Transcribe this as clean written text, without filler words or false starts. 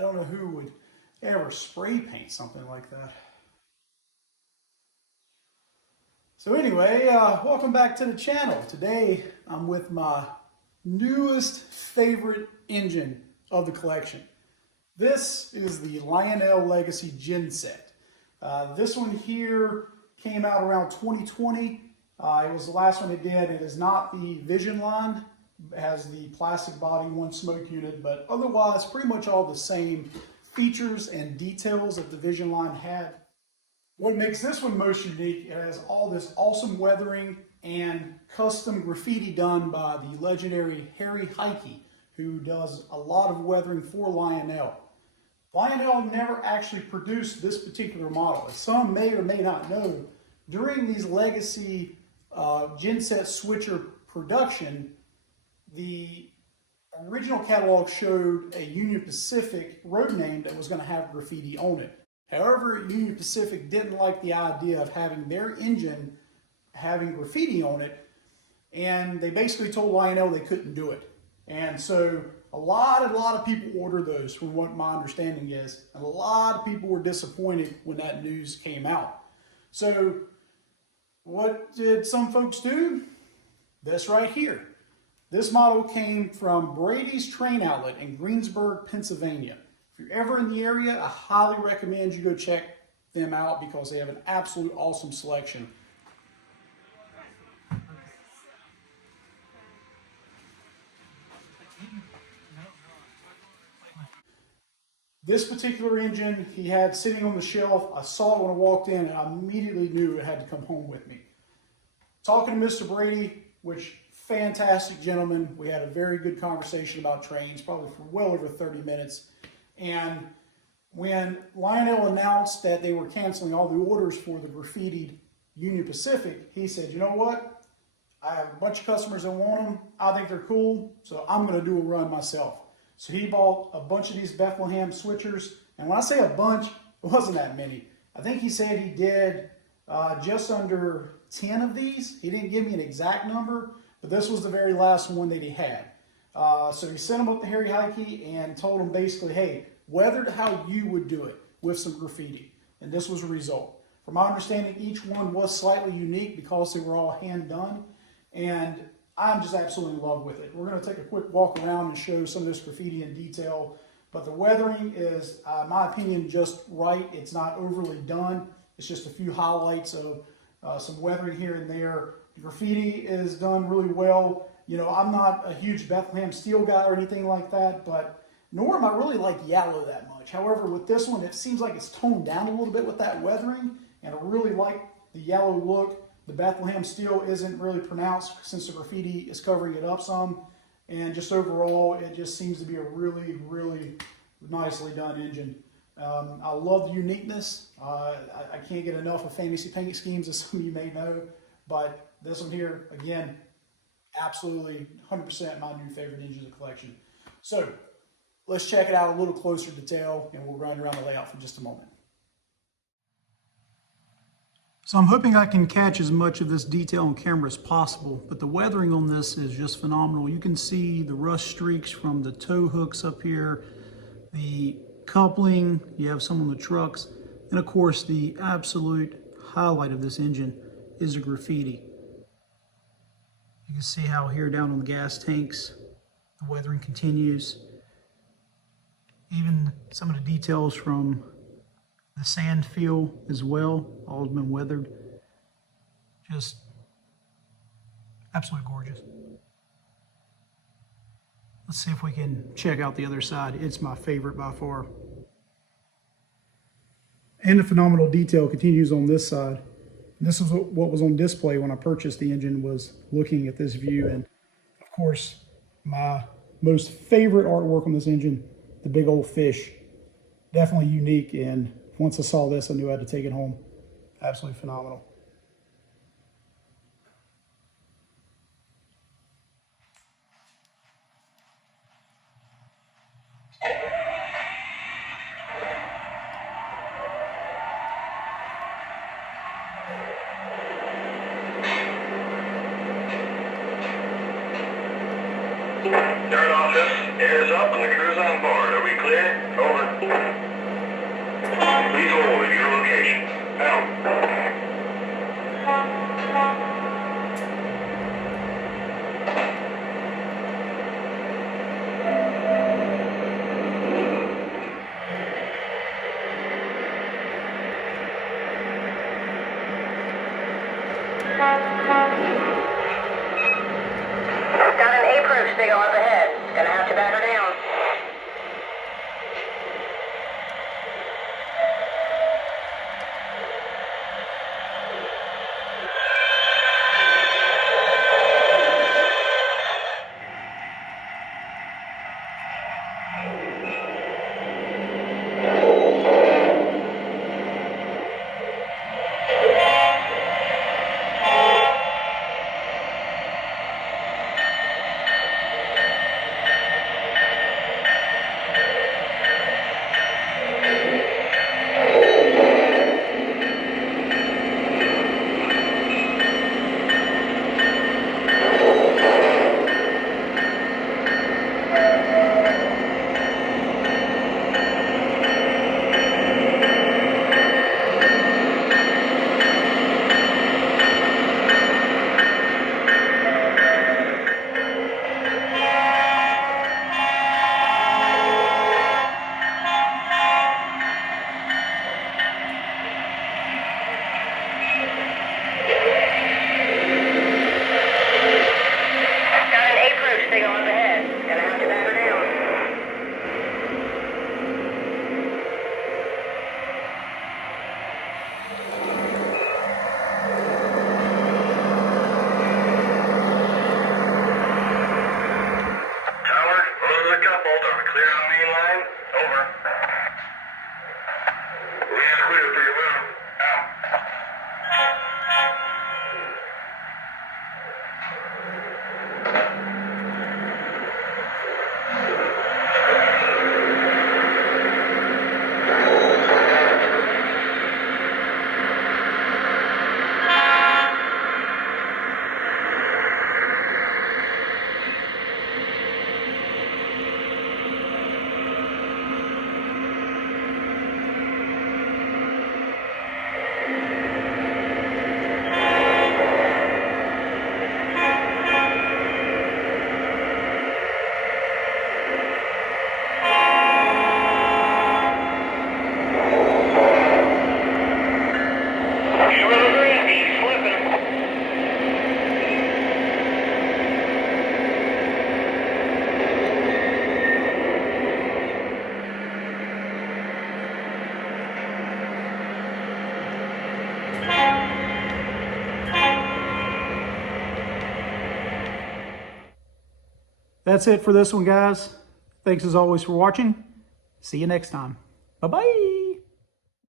I don't know who would ever spray paint something like that. So anyway, welcome back to the channel. Today I'm with my newest favorite engine of the collection. This is the Lionel Legacy Genset. This one here came out around 2020. It was the last one it did. It is not the Vision line. It has the plastic body, one smoke unit, but otherwise pretty much all the same features and details that the Vision line had. What makes this one most unique, it has all this awesome weathering and custom graffiti done by the legendary Harry Hieke, who does a lot of weathering for Lionel. Lionel never actually produced this particular model. As some may or may not know, during these Legacy Genset Switcher production, the original catalog showed a Union Pacific road name that was going to have graffiti on it. However, Union Pacific didn't like the idea of having their engine having graffiti on it, and they basically told Lionel they couldn't do it. And so a lot of people ordered those, from what my understanding is, and a lot of people were disappointed when that news came out. So what did some folks do? This right here. This model came from Brady's Train Outlet in Greensburg, Pennsylvania. If you're ever in the area, I highly recommend you go check them out because they have an absolute awesome selection. This particular engine he had sitting on the shelf. I saw it when I walked in and I immediately knew it had to come home with me. Talking to Mr. Brady, which fantastic gentleman. We had a very good conversation about trains, probably for well over 30 minutes. And when Lionel announced that they were canceling all the orders for the graffitied Union Pacific, he said, you know what? I have a bunch of customers that want them. I think they're cool, so I'm going to do a run myself. So he bought a bunch of these Bethlehem switchers. And when I say a bunch, it wasn't that many. I think he said he did just under 10 of these. He didn't give me an exact number, but this was the very last one that he had. So he sent them up to Harry Hieke and told him basically, hey, weather it how you would do it with some graffiti. And this was the result. From my understanding, each one was slightly unique because they were all hand done. And I'm just absolutely in love with it. We're going to take a quick walk around and show some of this graffiti in detail. But the weathering is, in my opinion, just right. It's not overly done. It's just a few highlights of some weathering here and there. The graffiti is done really well. You know, I'm not a huge Bethlehem steel guy or anything like that, but nor am I really like yellow that much. However, with this one, it seems like it's toned down a little bit with that weathering, and I really like the yellow look. The Bethlehem steel isn't really pronounced since the graffiti is covering it up some, and just overall, it just seems to be a really, really nicely done engine. I love the uniqueness. I can't get enough of fantasy paint schemes, as some of you may know, but this one here, again, absolutely 100% my new favorite engine of the collection. So let's check it out a little closer detail, and we'll run around the layout for just a moment. So I'm hoping I can catch as much of this detail on camera as possible, but the weathering on this is just phenomenal. You can see the rust streaks from the tow hooks up here, the coupling, you have some on the trucks, and of course the absolute highlight of this engine is the graffiti. You can see how here down on the gas tanks, the weathering continues. Even some of the details from the sand feel as well, all has been weathered. Just absolutely gorgeous. Let's see if we can check out the other side. It's my favorite by far. And the phenomenal detail continues on this side. And this is what was on display when I purchased the engine, was looking at this view. And of course, my most favorite artwork on this engine, the big old fish. Definitely unique, and once I saw this, I knew I had to take it home. Absolutely phenomenal. Start office, air is up and the crew's on board. Are we clear? Over. Got an approach signal up ahead. Gonna have to back her down. That's it for this one, guys. Thanks as always for watching. See you next time. Bye-bye.